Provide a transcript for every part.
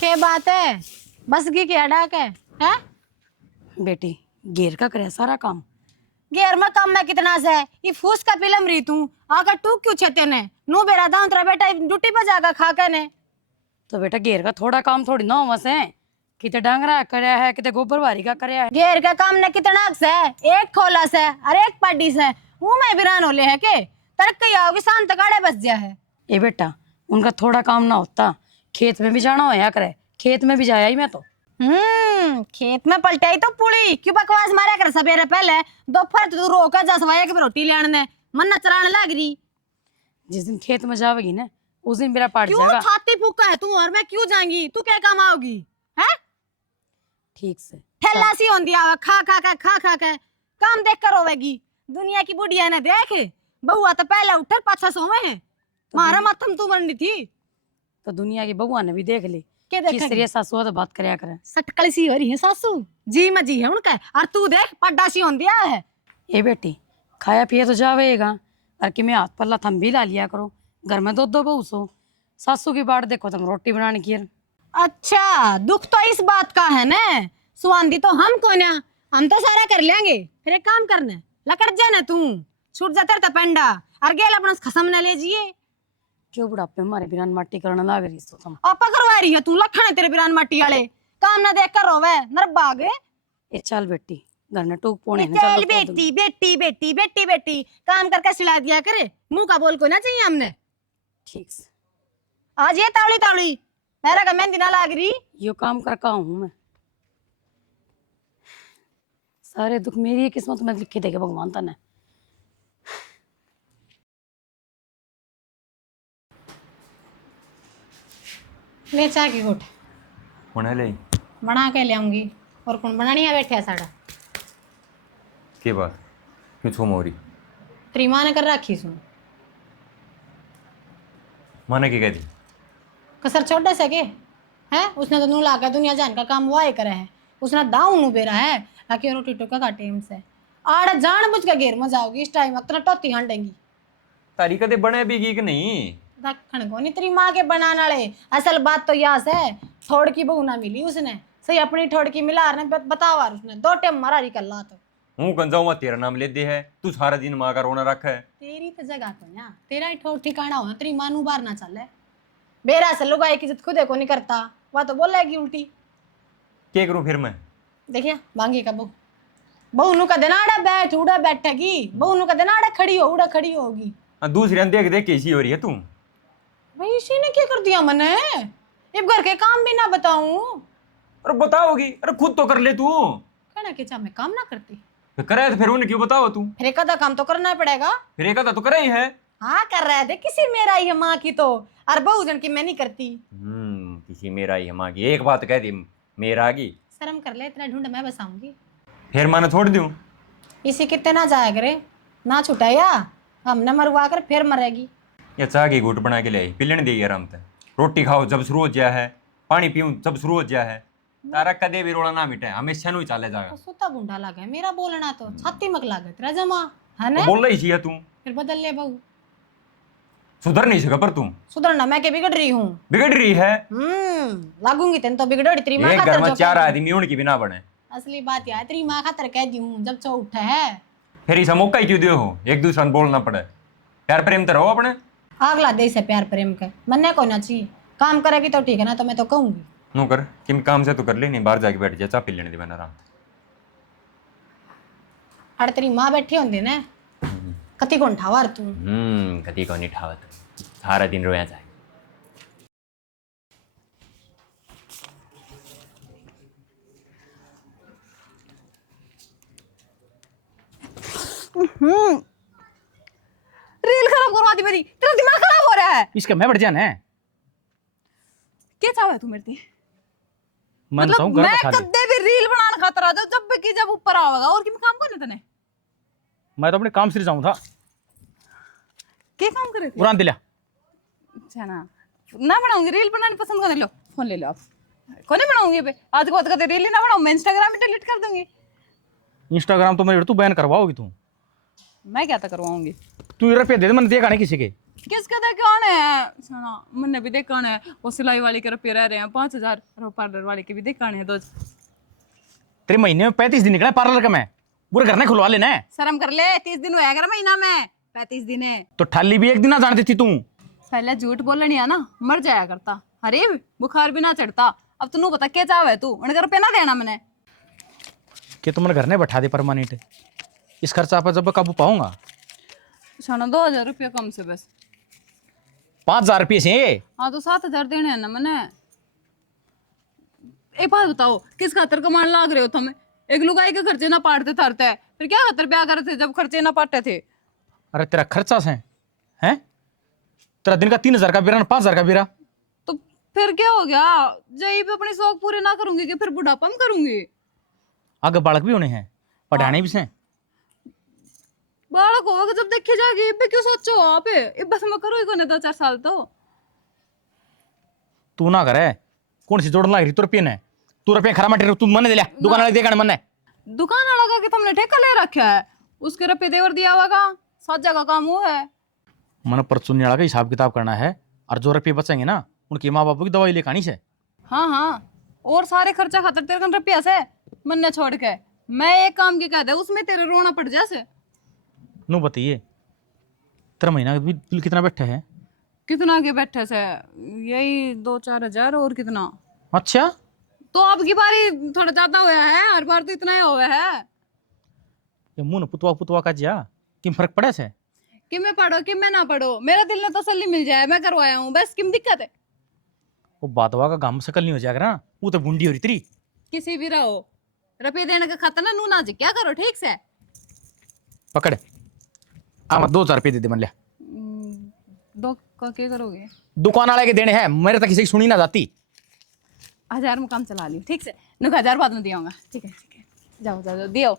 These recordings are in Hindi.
क्या बात है? बस की क्या डाक है? हैं? बेटी घेर का करे सारा काम। गेर में कम में कितना से ये फूस का फिल्म रही तू आकर तू क्यों छते ने नु बेरा दांत तेरा बेटा ड्यूटी पर जाकर खा के ने। तो बेटा घेर का थोड़ा काम थोड़ी ना हो से किते डांगरा करया है किते गोबर वारी का करया है। गेर का काम ने कितना से एक खोला से और एक पड्डी से वो मैं बिरान होले है के तड़के आओगे शाम तक आड़े बस जा है। ए बेटा उनका थोड़ा काम ना होता खेत में भी जाना होया करे, खेत में भी जाया ही मैं तो। खेत में पलटाई तो पुली क्यों बकवास मारा कर सवेरे पहले दोपहर तू रोका जा सवाया के रोटी ले आने मन न चलाने लग रही। जिस दिन खेत में जावेगी ना उस दिन मेरा पाट क्यों जाएगा। छाती फूका है तू और मैं क्यों जाएंगी तू क्या काम आओगी है? ठीक से ठेला सी होंदी आ खा खा के काम देख कर रोवेगी। दुनिया की बुढ़िया ने देख बहुआ तो पहले उठे पाछा सोवे है मारा माथम तू मरनी थी। तो दुनिया की बहुआ ने भी देख ली के किस तरह सासू तो बात करया करे। सटकली सी हो रही है सासू जी में जी है उनका और तू देख पड्डा सी होंदी आ है। ए बेटी खाया पिया तो जावेगा और कि मैं हाथ पल्ला थम भी ला लिया करो। घर में दो बहू सो सासू की बाट देखो तुम रोटी बनाने की। अच्छा दुख तो इस बात का है ना सुआंदी तो हम को ना हम तो सारा कर लेंगे फिर एक काम करना लकड़ जा ना तू छूट जाता था पेंडा और गेल अपना खसम न ले जिए। क्यों बुढ़ापे हमारे बिरान माटी करना लाग रही सो तुम। आपा करवा रही है तू लखन है तेरे बिरान माटी वाले काम ना देख कर रोवे नरबाग। ए चल बेटी घर में टूक पोने चल बेटी बेटी बेटी बेटी बेटी काम करके सिला दिया करे मुंह का बोल को ना चाहिए हमने। ठीक से आज ये तावली तावली मेरा का मेहंदी ना लाग रही यो काम कर का हूँ मैं। सारे दुख मेरी किस्मत में लिखे देखे भगवान तने। ले चाह की घुट बना ले बना के ले आऊंगी और कौन बनानी है बैठे साड़ा के बात क्यों छो मोरी तेरी माँ ने कर रखी सुन माने के कहती कसर छोड़ सके है उसने तो नू लाकर दुनिया जान का काम वो करे है उसने दाऊ नु बेरा है ताकि रोटी टोका का टाइम से आड़ जान बुझ के घेर में जाओगी इस टाइम अतना टोती हंडेंगी तारी कदे बने भी की कि नहीं दखन को नहीं तेरी माँ के बनाने वाले असल बात तो यास है थोड़ की बहू ना मिली उसने सही अपनी थोड़ की मिला ने बतावा उसने दो टाइम मारा रही कल्ला तो हूं कन जाऊं तेरा नाम ले दे है तू सारा दिन मां का रोना रखा है। तेरी तो जगह को ना तेरा ही ठोड़ ठिकाना हो तेरी माँ नु बाहर ना चले बेरा से लुगाई की इज्जत खुदे को नहीं करता वह तो बोलेगी उल्टी। क्या करूं फिर मैं देखिए मांगी का बहू बहू नु का दिनाड़ा बैठ उड़ा बैठेगी बहू नु का दिनाड़ा खड़ी हो उड़ा खड़ी होगी। दूसरी देख देख कैसी हो रही है तू। भाई इसी ने क्या कर दिया मने अब घर के काम भी ना बताऊं। अरे बताओगी अरे खुद तो कर ले तू। कहना कि मैं काम ना करती फिर करे तो फिर उन्हें क्यों बताओ तू। फिर एक आधा काम तो करना पड़ेगा। फिर एक आधा तो करे ही है। हाँ कर रहा है देख किसी मेरा ही है माँ की तो और बहू जन की मैं नहीं करती। किसी मेरा ही है माँ की एक बात कह दी मेरा आगी शर्म कर ले इतना ढूंढ मैं बसाऊंगी फिर माने छोड़ दूं इसी कितने ना जाया करे ना छुटाया हमने मरवा कर फिर मरेगी। या चाह की घूट बना के ले आई पिलन दी आराम से रोटी खाओ जब शुरू हो जाए है पानी पीऊं जब शुरू हो जाए है तारा कदे भी रोना ना मिटे हमेशा नु चले जाएगा। सुता बूंढा लगा मेरा बोलना तो छाती मक लागे तेरा जमा है ना बोल रही छी तू फिर बदल ले बहू सुधर नहीं सका पर तू सुधरना मैं के बिगड़ रही हूँ बिगड़ रही है। लागूंगी तेन तो बिगड़ोड़ी तेरी माँ एक घर खातर में जो चार कह दी। आदमी उनकी भी ना बने। असली बात यह है तेरी माँ खातर कह दी हूँ जब चो उठा है फिर इसे मौका ही क्यों दियो हो एक दूसरे को बोलना पड़े प्यार प्रेम तो रहो अपने। आगला दे से प्यार प्रेम के मनने को ना चाहिए काम करेगी तो ठीक है ना तो मैं तो कहूंगी नो कर किम काम से तो कर ले नहीं बाहर जाके बैठ जा चाह पी लेने दे मैंने आराम अरे तेरी माँ बैठी होंगी ना कति कौन ठावर तू कति को नहीं ठावत सारा दिन रोया जाए। रील खराब करवा दी मेरी तेरा दिमाग खराब हो रहा है। इसका मैं बढ़ जाना है क्या चाहे तू मेरे मन मतलब तो मैं कद्दे भी रील बनाने खातर आ जाऊं जब भी की जब ऊपर आवेगा और की मैं काम करने तने मैं तो अपने काम से जाऊं था क्या काम करे थे उड़ान दिला अच्छा ना बनाऊंगी रील बनानी पसंद कर लो फोन ले लो आप कोने बनाऊंगी बे आज को कहते रील ही ना बनाऊं मैं इंस्टाग्राम में डिलीट कर दूंगी। इंस्टाग्राम तो मेरे तू बैन करवाओगी तू मैं क्या करवाऊंगी तू रुपये दे दे मैंने देखा नहीं किसी के किसके देखे आने हैं सुना मैंने भी देखा है वो सिलाई वाली के रुपये रह रहे हैं 5,000 और पार्लर वाले के भी देखा है 2। तेरे महीने में 35 दिन निकला पार्लर का। मैं पूरे घर ने खुलवा लेना है। शर्म कर ले 30 दिन हुआ अगर महीना में 35 दिन है। तो ठाली भी एक दिन ना जानती थी तू। पहले झूठ बोलनी है ना मर जाया करता। अरे बुखार भी ना चढ़ता। अब तू बता क्या चाहे तू उनका रुपया ना देना मैंने कि तुमने घर ने बैठा दे परमानेंट। इस खर्चा पर जब काबू पाऊंगा। सोना 2,000 रुपया कम से बस। 5,000 रुपये से। हाँ तो 7,000 देने हैं ना मैंने। एक बात बताओ किस खातर कमाने लाग रहे हो तुम? एक लुगाई के खर्चे ना पाटते थरते है फिर क्या खातर ब्याह करते थे जब खर्चे ना पाटे थे? अरे तेरा खर्चा से हैं? तेरा दिन का 3,000 का बिरा ना 5,000 का बिरा। तो फिर क्या हो गया? जही पे अपने शौक पूरे ना करूंगी कि फिर बुढ़ापा में करूंगी? आगे बालक भी होने हैं पढ़ाने भी से। बालक होगा जब देखे जाके इब्बे क्यों सोचो आप? इब्बे से मैं करो ही कोने 2-4 साल तो। तू ना करे कौन सी जोड़न लाग रही तू रुपये ने? तू रुपये खरा माटे तू मन दे लिया दुकान वाले देगा मन। दुकान वाला का कि तुमने ठेका ले रखा है उसके रुपये देवर दिया हुआ का साजा का काम वो है। मन परचुन्नी वाला का हिसाब किताब करना है और जो रुपये बचेंगे ना उनके माँ बापू की दवाई लेकर आनी से। हाँ हाँ और सारे खर्चा खातर तेरे कन रुपया से मन ने छोड़ के मैं एक काम की कह दे उसमें तेरे रोना पड़ जैसे। नू बताइए तेरा महीना का बिल कितना बैठे है? कितना के बैठे से? यही 2-4 हजार और कितना। अच्छा तो अब की बारी थोड़ा ज्यादा होया है हर बार तो इतना ही हुआ है। ये मुंह पुतवा पुतवा का जिया किम फर्क पड़े से? कि मैं पढ़ो कि मैं ना पढ़ो मेरा दिल ने तसल्ली मिल जाए मैं करवाया हूँ बस किम दिक्कत है? वो बातवा का गांव सकल नहीं हो जाएगा ना वो तो बूंदी हो रही तेरी। किसी भी रहो रुपये देने का खाता ना नू ना जी क्या करो ठीक से। पकड़ आ 2,000 रुपये दे दे मन लिया। 2 का क्या करोगे? दुकान वाले के देने हैं मेरे तक किसी की सुनी ना जाती। 1,000 में काम चला लियो ठीक से। नुक 1,000 बाद में दियाऊंगा ठीक है जाओ जाओ दियो।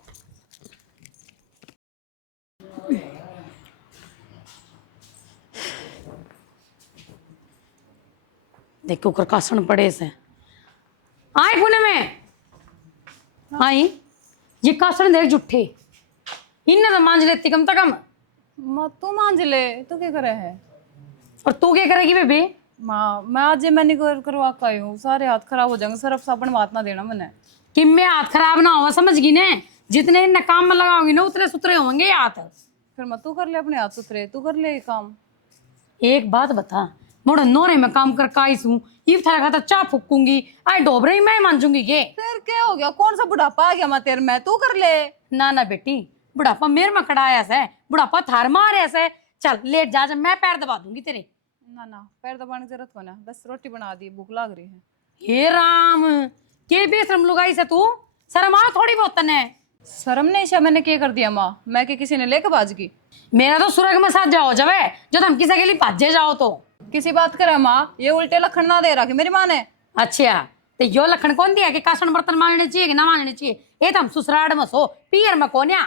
देखो कर कासन पड़े से आए पुणे में आई ये कासन देख जुट्ठे इन्हें तो मांझ लेती कम से कम। माँ तू मांझ ले तू क्या करे है? और तू क्या करेगी बेबे? माँ मैं आज मैनिक्योर करवा के आई हूँ सारे हाथ खराब हो जाएंगे सरफ साबुन में हाथ ना देना मैंने। कि में हाथ खराब ना हो समझ गई ने जितने इन काम में लगाओगी ना उतने सुथरे होंगे ये हाथ। फिर मैं तू कर ले अपने हाथ सुथरे तू कर ले ये काम। एक बात बता मोड़ा नोरे में काम कर काईस हूँ ये थारा खाता चा फूकूंगी आई डोबरे ही मैं मांझूंगी के। फिर क्या हो गया कौन सा बुढ़ापा आ गया मैं तेरे में तू कर ले। ना ना बेटी बुढ़ापा मेरे में कड़ाया से बुढ़ापा थार मार ऐसे चल लेट जा जा मैं पैर दबा दूंगी तेरे। ना ना पैर दबाने की जरूरत को ना बस रोटी बना दी भूख लग रही है। हे राम के बेशरम लुगाई से तू शर्म आ थोड़ी बहुत तने। शर्म नहीं शा मैंने क्या कर दिया माँ मैं कि किसी ने लेके बाज की। मेरा तो सुरग में साथ जाओ जब जब हम किसी के लिए भाजे जाओ तो किसी बात करे माँ ये उल्टे लखन ना दे रहा मेरी माँ ने। अच्छा तो यो लखन कौन दिया कि कासन बर्तन मांगने चाहिए कि ना मांगने चाहिए? ये तो हम ससुराल में सो पियर में कोन्या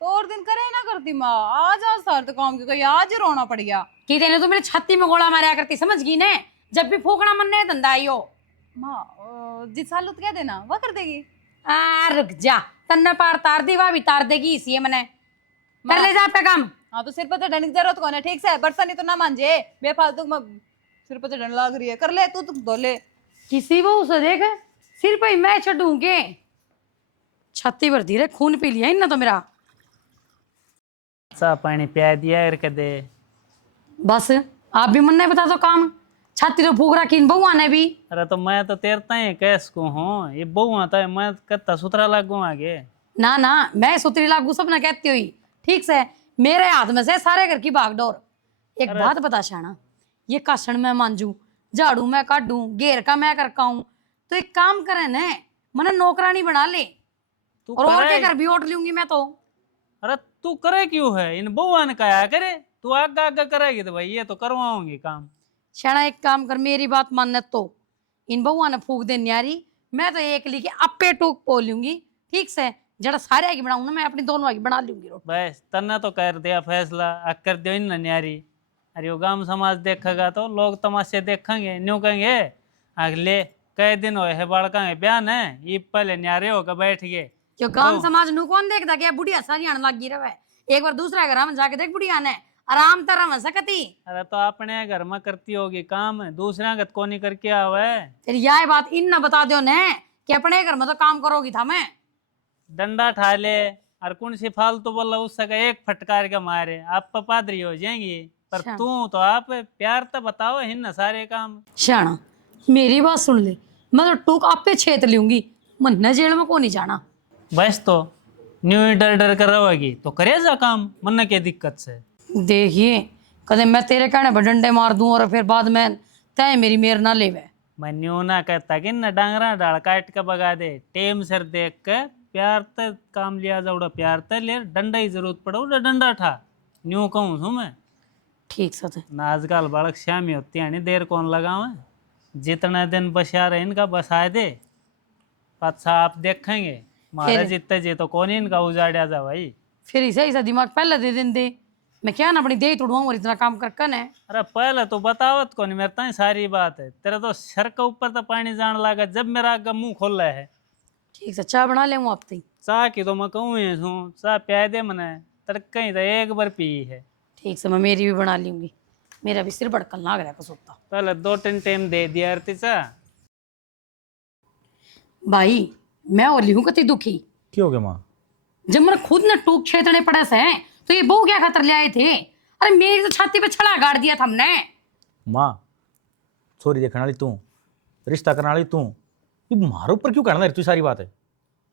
तो और दिन करे ना करती माँ आज आज सार तो काम की आज ही रोना पड़ गया कि तेने तो मेरी छाती में गोला मारा करती समझ गई ने जब भी फूकना मन ने धंधा आयो। माँ जिस साल क्या देना वह कर देगी। आ रुक जा तन्ने पार तार दी वह भी तार देगी इसी मने कर ले जा पे काम। हाँ तो सिर पर चढ़ने की जरूरत कौन है ठीक से बर्तन ही तो ना मांझे बेफालतू में सिर पर चढ़ने लग रही है कर ले तू धो ले। किसी वो उसे देख सिर पे मैं चढ़ूंगे छाती भर धीरे खून पी लिया इन्ना तो मेरा। चा पानी पिया दिया करके दे। बस आप भी मन नहीं बता दो काम छाती तो फूक रखी इन बहुआ ने भी। अरे तो मैं तो तेरता ही कैस को हूँ ये बहु आता है मैं कत्ता सुथरा लागू आगे। ना ना मैं सुतरी लागू सब ना कहती हुई ठीक से मेरे हाथ में से सारे घर की भागडोर। एक बात बता शाना ये कासन मैं मांझू झाड़ू मैं काटू घेर का मैं करकाऊं तो एक काम करे न मने नौकरानी बना ले तू और करे के घर भी ओट लूंगी मैं तो। अरे तू करे क्यों है इन बहुआ ने कहा करे तू आगा आगा करेगी तो भाई ये तो करवाऊंगी काम। शाना एक काम कर मेरी बात मानने तो इन बहुआ ने फूक दे न्यारी मैं तो एक ली के अपे टूक पो लूंगी ठीक से जरा सारे आगे बनाऊंगा मैं अपनी दोनों आगे बना लूंगी रोटी। बस तन्ना तो कर दिया फैसला अब कर दियो इन न्यारी। अरे वो गांव समाज देखेगा तो लोग तमाशे देखेंगे न्यू कहेंगे अगले कई दिन हो है बड़का बयान है ये पहले न्यारे होकर बैठ गए। क्यों गांव समाज नु कौन देखता क्या बुढ़िया सारी आने लगी रहे एक बार दूसरा घर हम जाके देख बुढ़िया ने आराम तरह में सकती। अरे तो अपने घर में करती होगी काम, दूसरा का को नहीं करके आवे। फिर यह बात इन ना बता दो ने कि अपने घर में तो काम करोगी था मैं। डंडा ठा ले और कौन सी फालतू बोला उसका एक फटकार के मारे आप पादरी हो जाएंगी। पर अच्छा। तू तो आप प्यार तो बताओ हिन सारे काम। शाना मेरी बात सुन ले, मैं तो टूक आप पे छेत लूंगी, मन जेल में को नहीं जाना। बस तो न्यू डर डर कर रहोगी तो करे जा काम, मन के दिक्कत से। देखिए कदे मैं तेरे कहने पर डंडे मार दूं और फिर बाद में तय मेरी मेर ना लेवे। मैं न्यू ना कहता कि न डांगरा डाल काट के बगा दे, टेम सर देख के प्यार तक काम लिया जाऊड़ा, प्यार तक ले डंडा ही जरूरत पड़ो डंडा ठा न्यू कहूँ सू मैं। ठीक सत ना आजकल बालक श्यामी होती है देर कौन लगावे, जितना दिन बसा रहे इनका बसा दे, पाछा आप देखेंगे महाराज जितने जी तो कौन इनका उजाड़ा जा भाई। फिर इसे ऐसा दिमाग पहले दे दिन दे, मैं क्या ना अपनी दे तोड़वाऊं और इतना काम कर कन है। अरे पहले तो बतावत कौन, मेरे तो सारी बात है, तेरा तो सर के ऊपर तो पानी जान लगा जब मेरा आगे मुंह खोल रहा है। ठीक से चाय बना ले आप तो। चाह की तो मैं कहूँ ही हूँ, चाह प्याय दे मने तड़का ही तो एक बार पी है। ठीक से मैं मेरी भी बना लूंगी, मेरा भी सिर भड़कन लाग रहा है कसोता। पहले 2-3 टाइम दे दिया आरती चाह। भाई मैं और लिहूं कति दुखी, क्यों हो गया माँ? जब मैंने खुद ने टूक छेतने पड़े से तो ये बहू क्या खातर ले आए थे? अरे मेरी तो छाती पे छड़ा गाड़ दिया था हमने। माँ छोरी देखने वाली तू, रिश्ता करने वाली तू, ये मारो ऊपर क्यों करना तू सारी बात है?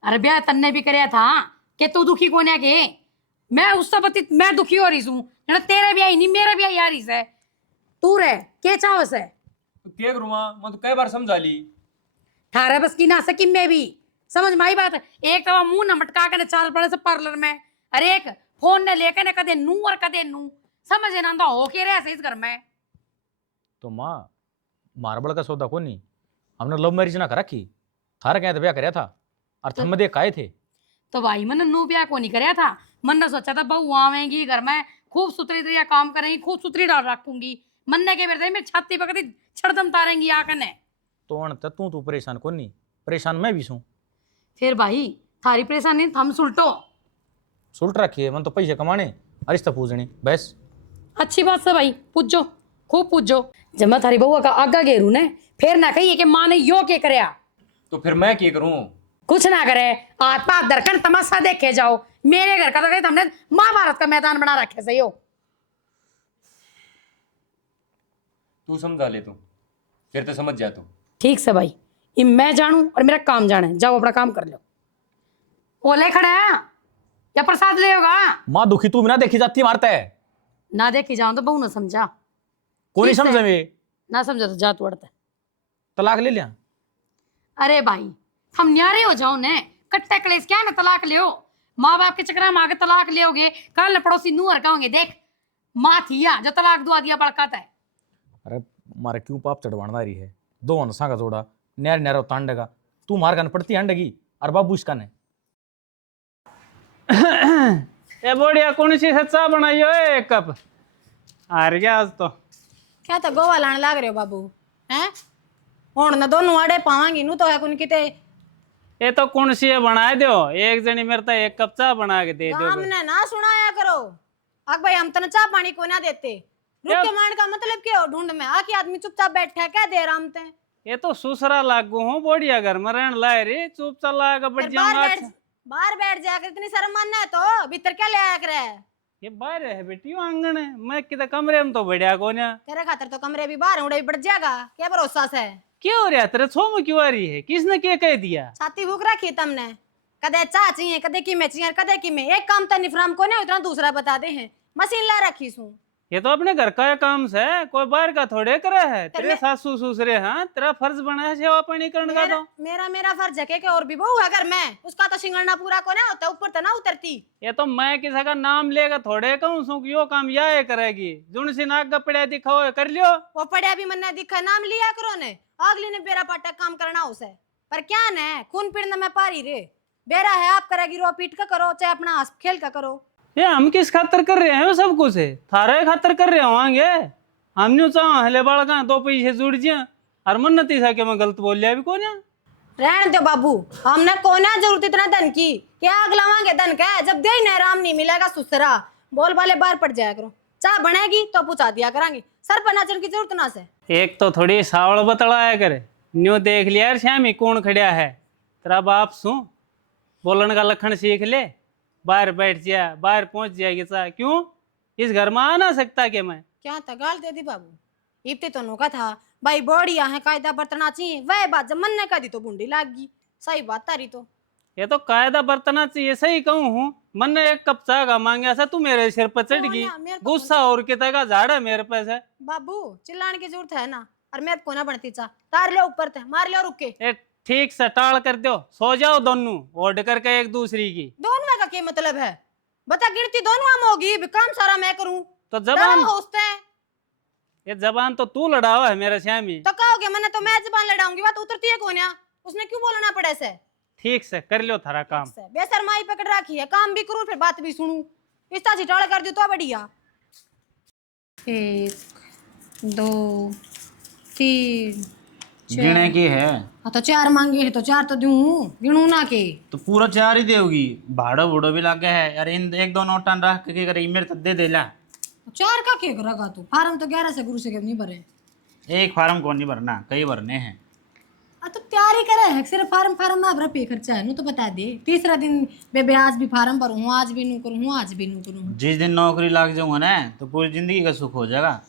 अरे ब्याह तन्ने भी करया था कि तू दुखी कौन है के? मैं उससे बती मैं दुखी हो रही हूँ, तेरे भी आई नहीं मेरे भी आई आ रही से। तू रे के चाव से तो क्या करूँ माँ, मैं तो कई बार समझा ली। थारा बस की ना सकी मैं भी समझ में आई बात। एक तो मुंह न मटका के चाल पड़े से पार्लर में, अरे एक फोन ने लेके ने कदे नू और कदे नू, समझ ना आंदा हो के रहे इस घर में। तो माँ मार्बल का सौदा को नहीं, हमने लव मैरिज ना करा की, थारा क्या ब्याह कराया था और थम देख आए थे। तो भाई मैंने नू ब्याह को नहीं कराया था, मन ने सोचा था बहू आवेंगी घर में खूब सुथरी तरीका काम करेंगी, खूब सुथरी डाल रखूंगी, मन के बेर मैं छाती पकड़ी छड़दम तारेंगी आकने। तो अन तू परेशान को नहीं, परेशान मैं भी हूँ। फिर भाई थारी परेशानी थम सुलटो। सुलट रखी है, मन तो पैसे कमाने अरिश्ता पूजने बस। अच्छी बात से भाई पूछो, खूब पूछो। जब मैं थारी बहू का आगा घेरू ने फिर ना कहिए कि माँ ने यो के करया। तो फिर मैं क्या करूँ? कुछ ना करे, हाथ पाथ दरकन तमाशा देखे जाओ। मेरे घर का तो कहीं हमने महाभारत का मैदान बना रखे सही हो। तू समझा ले, तू फिर तो समझ जा तू। ठीक से भाई, ये मैं जानू और मेरा काम जाने, जाओ अपना काम कर लो। ओले खड़ा है या प्रसाद ले होगा? माँ दुखी तू बिना देखी जाती मारता है। ना देखी जाऊं तो बहू ना समझा, कोई नहीं ठीक है। समझे वे ना समझा तो जा तू अड़ता। तलाक ले लिया। अरे भाई हम न्यारे हो जाओ ने, कट्टे कलेस क्या ना तलाक ले, माँ बाप के चक्कर में आगे तलाक ले, कल न पड़ोसी नू हर कहोगे देख माँ थिया जो तलाक दुआ दिया बड़काता है। अरे मारे क्यों पाप चढ़वाना रही है, दो हंसा का जोड़ा न्यार न्यारा तांडेगा, तू मार कन पड़ती अंडगी और बाबू इसका ने। ए बढ़िया कौन सी सच्चा बनाई हो एक कप, हार गया आज तो। क्या तो गोवा लाने लाग रहे हो बाबू हैं? हुण न दोनों आड़े पावांगी नू तो है कुन किते। ये तो कौन सी है बना दो, एक जनी मेरे तो एक कप चाह बना के दे दो। हमने ना सुनाया करो अग भाई, हम तो चाह पानी को ना देते। रुक के मान का मतलब क्या हो? ढूंढ में आके आदमी चुपचाप बैठा है, क्या दे रहा हम ते? ये तो सुसरा लागू हूँ, बढ़िया घर में रहने लाए रे, चुपचाप लाएगा बढ़ जाऊंगा। बाहर बैठ जाकर इतनी शर्म मानना है तो भीतर क्या ले आया करे? ये बाहर है बेटी, वो आंगन है, मैं किधर कमरे में तो बढ़िया को ना। तेरे खातर तो कमरे भी बाहर उड़े भी बढ़ जाएगा, क्या भरोसा से? क्या हो रहा तेरे छो में क्यों आ रही है, किसने क्या कह दिया? छाती भूख रखी तुमने, कदे चाह चाहिए कदे की में चाहिए कदे की में। एक काम तो निफराम को नहीं उतना दूसरा बता दे हैं, मशीन ला रखी सू। ये तो अपने घर का काम से, कोई बाहर का थोड़े करे है। तेरे सासू ससुरे हाँ, तेरा फर्ज बना है सेवा पानी करने का। तो मेरा फर्ज है कि और भी बहू है घर में, उसका तो सिंगड़ना पूरा को ना होता, ऊपर तो ना उतरती। ये तो मैं किसी का नाम लेगा थोड़े कहूँ सू कि यो काम या करेगी, जुन सी नाक पड़े दिखाओ कर लियो। वो पड़िया भी मन दिखा नाम लिया करो ने, अगली ने बेरा पाटा काम करना उसे। पर क्या न खून पीड़ना में पारी रे, बेरा है आप करेगी रो पीट का करो, चाहे अपना हंस खेल का करो। ये हम किस खातर कर रहे हैं? वो सब कुछ है थारे खातर कर रहे होंगे। हम न्यू चाह हले बालका दो पैसे जुड़ जिया और मन्नती सा के मैं गलत बोल लिया भी को ना। रहने दो बाबू, हमने कोना जरूरत इतना धन की क्या अगलावांगे धन का, जब दे न आराम नहीं मिलेगा सुसरा। बोल वाले बाहर पड़ जाया करो। चाय बनेगी तो पूछा दिया करांगे, सर पर नाचन की जरूरत ना से। एक तो थोड़ी सावल बतलाया कर, न्यू देख लिया यार श्यामी कौन खड़िया है, तेरा बाप सू बोलन का लखन सीख ले, बाहर बैठ जा, बाहर पहुंच जाएगी सा, क्यों इस घर में आ ना सकता कि मैं? क्या था गाल दे दी बाबू, इतने तो नौका था भाई बढ़िया है कायदा बरतना चाहिए, वह बात जब मन ने कह दी तो बूंदी लाग गई। सही बात तारी तो। ये तो कायदा बरतना चाहिए, सही कहूँ हूँ। मन ने एक कप चाय का मांगा सा, तू मेरे सिर पर चढ़ गई, मेरे को गुस्सा और कितना का झाड़ है मेरे पे से। बाबू चिल्लाने की जरूरत है ना, और मैं को ना बनती चा, तार ले ऊपर थे मार ले रुक के। ए ठीक से टाल कर दो, सो जाओ दोनों ओढ़ करके एक दूसरी की। दोनों का क्या मतलब है, बता गिनती दोनों में होगी, काम सारा मैं करूं तो जबान होते हैं। ये जबान तो तू लड़ावा है मेरे श्यामी। तो कहोगे मैंने तो मैं जबान लड़ाऊंगी, बात उतरती है कोन्या, उसने क्यों बोलना पड़े से। ठीक से कर लो थारा काम। बेशर्माई पकड़ रखी है, काम भी करूं फिर बात भी सुनूं, इस तरह टाल कर दी तो बढ़िया। 1 2 3 गिने की है हाँ तो 4 मांगे है तो 4 तो दूं, गिनू ना के। तो पूरा 4 ही देगी, भाड़ो भूड़ो भी लागे है यार, इन 1-2 नोटन रख के करेगी मेरे तो दे ला। 4 का क्या करेगा तू, फार्म तो 11 से गुरु से क्यों नहीं भरे। एक फार्म कौन नहीं भरना, कई भरने हैं। तो तैयारी करे है, सिर्फ फार्म में पे खर्चा है, नू तो बता दे। तीसरा दिन बेबे आज भी फार्म भरूँ, आज भी नू करूँ, आज भी नू करूँ। जिस दिन नौकरी लग जाऊंगा ना तो पूरी जिंदगी का सुख हो जाएगा,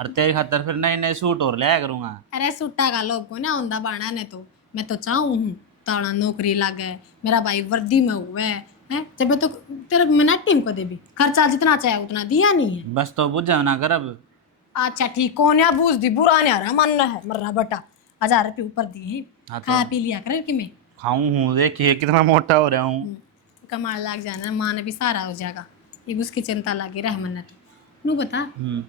और तेरे खातर फिर नए नए सूट और लाया करूंगा। अरे सुट्टा का लोग को ना आंदा बाणा ने, तो मैं तो चाहूँ हूँ ताड़ा नौकरी लगे, मेरा भाई वर्दी में हुआ है जब तो तेरे मना टीम को दे भी खर्चा जितना चाहे उतना दिया नहीं है। बस तो बुझा ना कर अब। अच्छा ठीक, कौन या बूझ दी, बुरा नहीं आ रहा, मन है मर्रा बटा 1000 रुपये ऊपर दिए, हाँ तो खा पी लिया कर कि मैं खाऊं हूँ, देखिए कितना मोटा हो रहा हूँ। कमाल लग जाना, माँ ने भी सारा हो जाएगा, ये उसकी चिंता लगी रह मन्नत। नू बता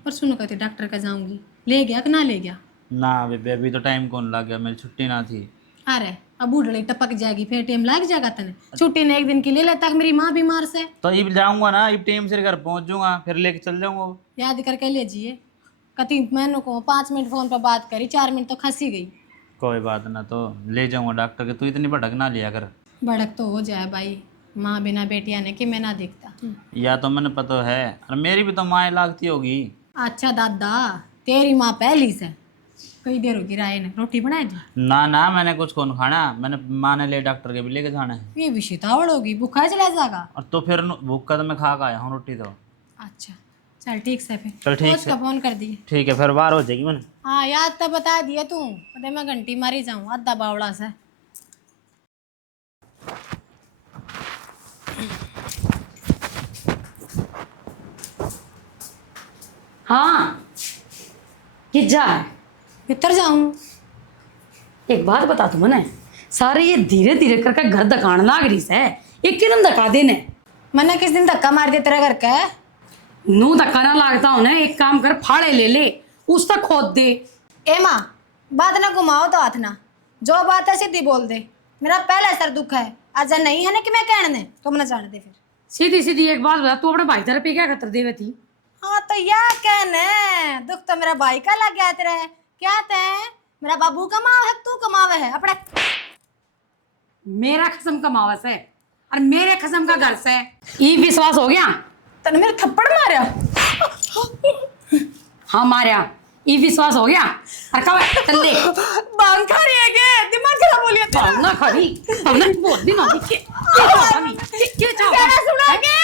परसों न कहते डॉक्टर का जाऊंगी, ले गया कि ना ले गया? ना बेबे अभी तो टाइम कौन लग गया, मेरी छुट्टी ना थी। अरे अब बूढ़ड़ी टपक जाएगी, फिर टाइम लग जाएगा तने, छुट्टी ने एक दिन की ले लेता, मेरी माँ बीमार से। तो अब जाऊंगा ना, अब टाइम से घर पहुंच जाऊंगा, फिर लेके चल जाऊंगा। याद करके लीजिए, कति मैंने को 5 मिनट फोन पर बात करी, 4 मिनट तो खसी गई। कोई बात ना, तो ले जाऊंगा डॉक्टर के, तू इतनी भटक ना लिया कर। भड़क तो हो जाए भाई, माँ बिना बेटिया ने कि मैं ना देखता। या तो मैंने पता है, और मेरी भी तो माँ लागती होगी। अच्छा दादा, तेरी माँ पहली से कई देर होगी राय ने रोटी बनाई दी? ना ना मैंने कुछ कौन खाना, मैंने माँ ने ले डॉक्टर के भी लेके जाना है। ये भी शीतावड़ होगी, भूखा चला जाएगा। और तो फिर भूख का तो मैं खा के आया हूँ रोटी तो। अच्छा चल ठीक से, फिर चल ठीक कोच का फोन कर दिए। ठीक है, फिर बाहर हो जाएगी मैंने। हाँ याद तो बता दिया तू, पता मैं घंटी मारी जाऊँ आधा बावड़ा से। हाँ कि जा भीतर जाऊँ? एक बात बता तू मने, सारे ये धीरे धीरे करके घर धकान लाग रही से, एक किदम धका देने। मैंने किस दिन धक्का मार दिया तेरे घर का? नू धक्का ना लागता हो ना, एक काम कर फाड़े ले ले, उस तक खोद दे। ए माँ बात ना घुमाओ तो हाथ ना, जो बात है सीधी बोल दे, मेरा पहला सर दुख है, आज नहीं है ना कि मैं कहने तुम ना जान दे। फिर सीधी सीधी एक बात बता, तू अपने भाई तरफ पे क्या खतर देवे थी? हाँ तो या कहने दुख तो मेरा भाई का लग गया तेरा, क्या ते मेरा बाबू कमाव है तू कमावे है अपने? मेरा खसम कमावस है और मेरे खसम का घर से ये विश्वास हो गया? तने मेरे थप्पड़ मारा? हाँ मारिया, ये विश्वास हो गया? और कब तल्ले बांग खा रही है के दिमाग खराब हो लिया तेरा? ना खरी हमने बहुत दिन हो गए के चाहो सुना के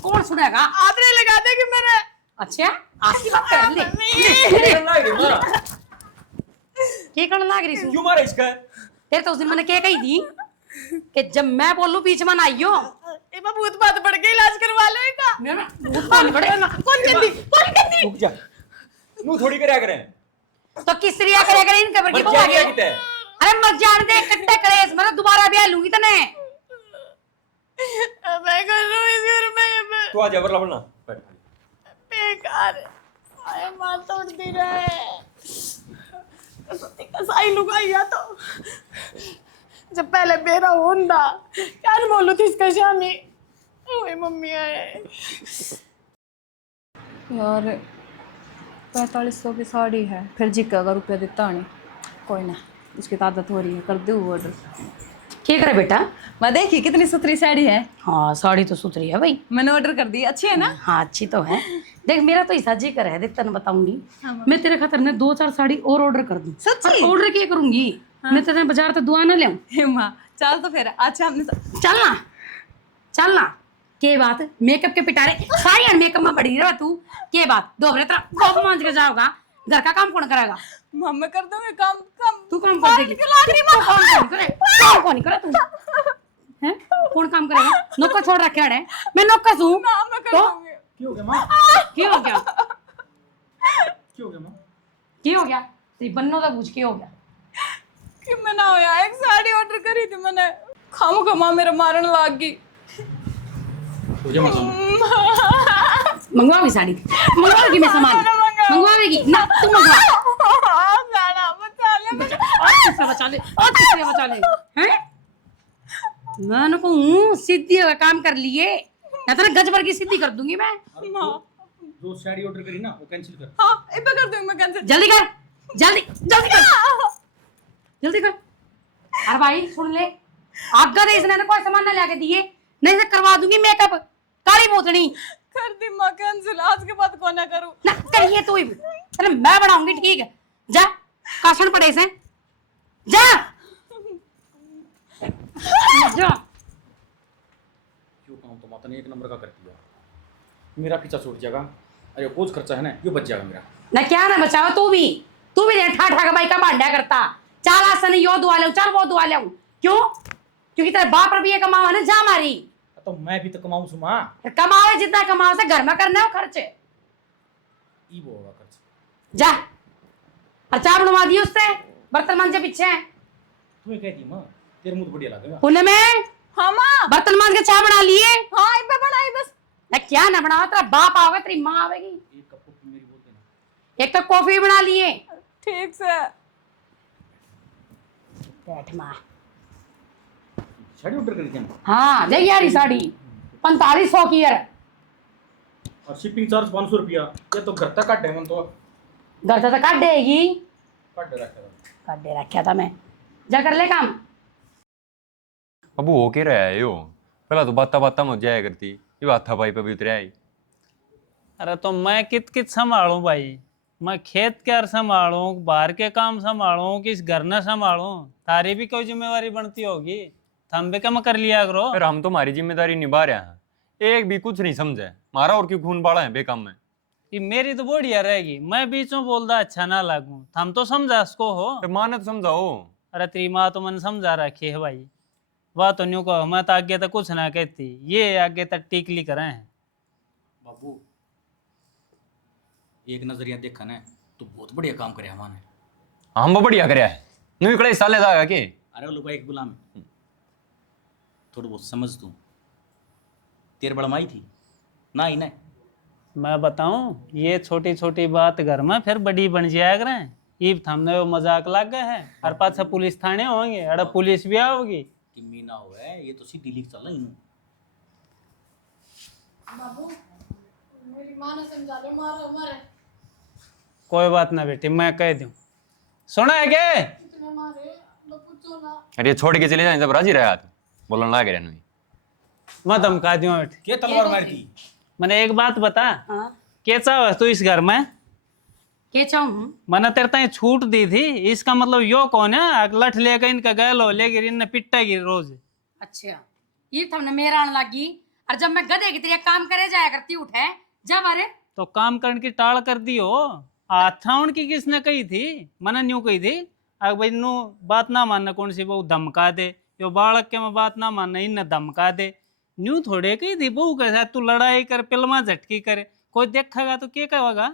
कौन सुनेगा? आपने लगा दे कि मेरे। अच्छा आपकी बात कर ले, के करने लग रही क्यों मारा इसका? फिर तो उस दिन मैंने क्या कही थी कि जब मैं बोलूं बीच में ना आइयो। ए भूत बात पड़ गई, इलाज करवा लेगा। मेरा भूत पानी पड़े कौन कहती रुक जा, नू थोड़ी करया करे। तो किस रिया करेगा इन खबर की मत बुआ जानिया के? किते। अरे मत जान दे, कट्टे कलेस मैं दोबारा ब्याह लूंगी तने। मैं कर रहा हूँ इस घर में तू आ जा वरना वरना बैठ। बेकार आए मां सोच भी रहे सत्य का साई लुगाई या तो जब पहले बेरा होंदा क्या बोलू थी इसका शामी। ओए मम्मी आए यार 4500 की साड़ी है, फिर जी का रुपया देता नहीं, कोई ना उसकी आदत हो रही है, कर दे ऑर्डर। क्या करे बेटा? मैं देखी कितनी सुथरी साड़ी है। हाँ साड़ी तो सुथरी है भाई। मैंने ऑर्डर कर दी, अच्छी है ना? हाँ अच्छी तो है। देख मेरा तो ऐसा जी कर है, देख तेन बताऊंगी। मैं तेरे खातर ने 2-4 साड़ी और ऑर्डर कर दूं। सच्ची? ऑर्डर क्या करूंगी? मैं तेरे बाजार तो दुआ ना ले हे माँ चल तो फिर अच्छा हमने चलना चलना। के बात मेकअप के पिटारे सारी मेकअप में पड़ी रहा तू। के बात दोबरे तेरा कब मांझ के जाओगा? घर का काम कौन करेगा? मैं कर दूंगी काम। काम तू काम कर देगी। काम कौन करे तू? हैं? कौन काम करेगा? नौकर छोड़ रखे है। मैं नौकर हूँ। मैं कर तो दूंगी। क्यों हो गया माँ? क्या हो गया? क्यों हो गया माँ? क्या हो गया? तेरी बन्नो का पूछ क्या हो गया? कि मैं ना होया एक साड़ी ऑर्डर करी थी मैंने, खामो खमा मेरा मारन लाग गई। तुझे मत मंगवाओगी साड़ी? मंगवाओगी मैं सामान? मंगवाएगी ना तू मंगवा। साड़ा बचा ले मुझे। बचा ले और किससे बचा ले? हैं? मैं कहूँ सीधी का काम कर लिए ना तो गज भर की सीधी कर दूंगी मैं। जो साड़ी ऑर्डर करी ना वो कैंसिल कर। हाँ इब कर दूंगी मैं कैंसिल। जल्दी कर जल्दी जल्दी कर जल्दी कर। अरे भाई सुन ले, आगे दे इसने कोई सामान ना लाके दिए, नहीं से करवा दूंगी मेकअप काली बोतनी। कर दी माँ कैंसिल, आज के बाद कौन ना करूँ। ना करिए तू ही। अरे मैं बनाऊंगी ठीक है। जा काशन पड़े से जा जा। क्यों काम तो माता ने एक नंबर का कर दिया। मेरा पीछा छूट जाएगा। अरे बोझ खर्चा है ना, क्यों बच जाएगा मेरा। ना क्या ना बचाओ तू भी ठा ठा का भाई का भांडा करता। चाल आसन यो दुआ ले चल वो दुआ ले। क्यों? क्योंकि तेरे बाप रुपये कमावा ना जा मारी। तो मैं भी तो कमाऊं सु माँ। कमावे जितना कमाओ से घर में करना है वो खर्च। ई वो होगा खर्च। जा और चाय बनवा दी उससे, बर्तन मांझे पीछे है। तुम्हें कह दी माँ, तेरे मुंह तो बढ़िया लगेगा। पुणे में हाँ माँ। बर्तन मांझ के चाय बना लिए। हाँ इब बनाई बस। ना क्या ना बनाओ, तेरा बाप आओगे तेरी माँ आवेगी। एक कप कॉफी मेरी बोल देना। एक कप कॉफी बना लिए। ठीक से। बैठ माँ। साड़ी ऑर्डर करी थी हम। हाँ देख यार ये साड़ी 4500 की है। और शिपिंग चार्ज 500 रुपया। ये तो घर तक काट है मन तो। घर से तो काट देगी। काट दे रखा था। काट दे रखा था मैं। जा कर ले काम। अब वो के रहा है यो? पहला तो बाता बाता में जाया करती, ये बात था भाई पे भी उतरे आई। अरे तो मैं कित कित संभालूं भाई? मैं खेत क्या संभालूं, बाहर के काम संभालूं, किस घर न संभालूं? तारी भी कोई जिम्मेवारी बनती होगी, थम भी कम कर लिया करो। फिर हम तो हमारी जिम्मेदारी निभा रहे हैं, एक भी कुछ नहीं समझे। मारा और क्यों खून बाड़ा है बेकाम में। ये मेरी तो बढ़िया रहेगी, मैं बीच में बोलता अच्छा ना लागू, थम तो समझा उसको हो। फिर माँ ने तो समझाओ। अरे तेरी माँ तो मैंने समझा रखी है भाई, वह तो न्यू कहो, मैं तो आगे तक कुछ ना कहती, ये आगे तक टिकली करे हैं। बाबू एक नजरिया देखा ना तो बहुत बढ़िया काम करे हमारे। हम बढ़िया करे है, न्यू कड़े साले जाएगा के। अरे लोग एक गुलाम थोड़ा बहुत समझ तू। तेरे बड़माई थी ना ही ना। मैं बताऊं, ये छोटी छोटी बात घर में फिर बड़ी बन जाया करें। ईब थमने वो मजाक लग गए है, और पास पुलिस थाने होंगे, अरे पुलिस भी आओगी। कि मीना हो है ये तो सीधी लीक चल रही। कोई बात ना बेटी, मैं कह दूं। सुना है के? अरे छोड़ के चले जाए जब राजी रहा तू बोलने लगा रहे नहीं। मैं धमका दूं बेटी। क्या तलवार मारी थी? मैंने एक बात बता, हाँ कैसा हो तू इस घर में? क्या चाहूँ? मैंने तेरे ताई छूट दी थी, इसका मतलब यो कौन है लठ लेकर इनका गैल हो ले गिर इनने पिट्टा गिर रोज। अच्छा ये तुमने मेरा आने लगी, और जब मैं गधे की तरह काम करे जाया करती उठे जब अरे तो काम करने की टाल कर दी हो। अच्छा उनकी किसने कही थी? मैंने न्यू कही थी, अगर भाई नू बात ना मानना कौन सी बहू धमका दे, यो बालक के में बात ना मानना इन्हें धमका दे। न्यू थोड़े कही थी बहू के साथ तू लड़ाई कर पिलमा झटकी करे, कोई देखेगा तो क्या कहेगा?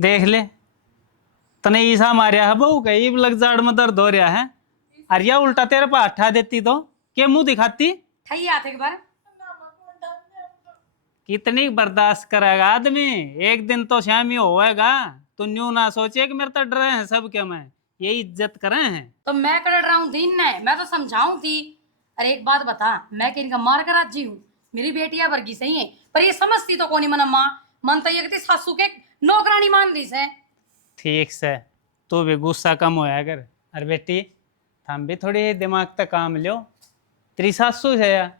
देख ले तने ईसा मारिया है बहू का, ईब लग जाड़ में दर्द हो रहा है। अरे या उल्टा तेरे पे हटा देती तो के मुंह दिखाती? ठई आते एक बार। कितनी बर्दाश्त करेगा आदमी, एक दिन तो शामी होएगा। तो न्यू ना सोचे कि मेरे तो डरे हैं सब के, मैं ये इज्जत करे हैं। तो मैं कर रहा हूँ दिन ने, मैं तो समझाऊं थी। अरे एक बात बता, मैं कि इनका मार कर राजी हूँ, मेरी बेटियां वर्गी सही है, पर ये समझती तो कौन मन माँ मन तो ये कहती सासू के नौकरानी मान रही से। ठीक से तू भी गुस्सा कम होया कर। अरे बेटी हम भी थोड़ी दिमाग तक काम लो। तेरी सासू है या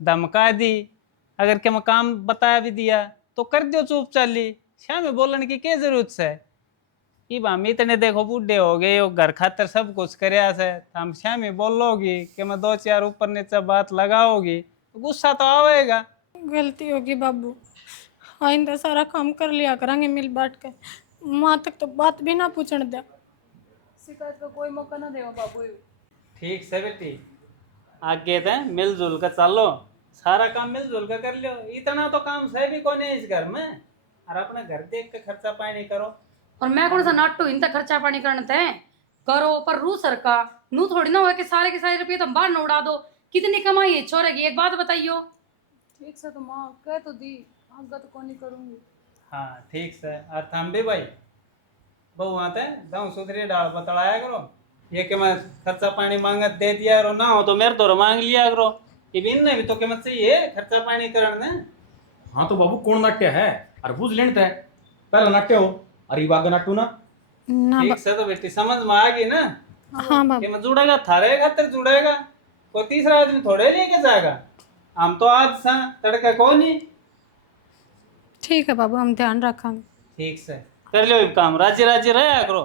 धमका दी, अगर के मैं काम बता भी दिया तो कर दो चुप चाली। श्याम में बोलने की क्या जरूरत है? इब हम इतने देखो बूढ़े हो गए हो, घर खातर सब कुछ करया से, हम श्याम में बोलोगी कि मैं 2-4 ऊपर नीचे बात लगाओगी तो गुस्सा तो आवेगा। गलती होगी बाबू, आइंदा सारा काम कर लिया करेंगे मिल बांट के। माँ तक तो बात भी ना पूछने दे। शिकायत का कोई मौका ना देगा बाबू। ठीक से बेटी, आगे थे मिलजुल कर चलो, सारा काम मिलजुल कर कर लो। इतना तो काम से भी कौन है इस घर में, और अपना घर देख के खर्चा पानी करो। और मैं कौन सा नाटू इन तक खर्चा पानी करने थे करो, पर रू सर का नू थोड़ी ना हो कि सारे के सारे रुपये तुम बाहर न उड़ा दो। कितनी कमाई है छोरे की, एक बात बताइयो। ठीक से तो माँ कह तो दी, आगे तो कौन नहीं करूंगी। हाँ ठीक से। और थम भी भाई बहु आते दाऊ सुधरी डाल बतलाया करो। ये कि मैं खर्चा पानी मांगत दे दिया करो, ना हो तो मेरे तो मांग लिया करो। ये भी इनने भी तो कीमत चाहिए खर्चा पानी करने। हाँ तो बाबू कौन नाट्य है, अरे बुझ लेते है पहला नाट्य हो, अरे बाग नाटू ना। ठीक से तो बेटी समझ में आ गई ना हाँ बाबू, कि मैं जुड़ेगा थारे खातर जुड़ेगा, कोई तीसरा आदमी थोड़े लेके जाएगा। हम तो आज सा तड़के को नहीं। ठीक है बाबू, हम ध्यान रखेंगे। ठीक से कर लो काम, राजी राजी रहा करो।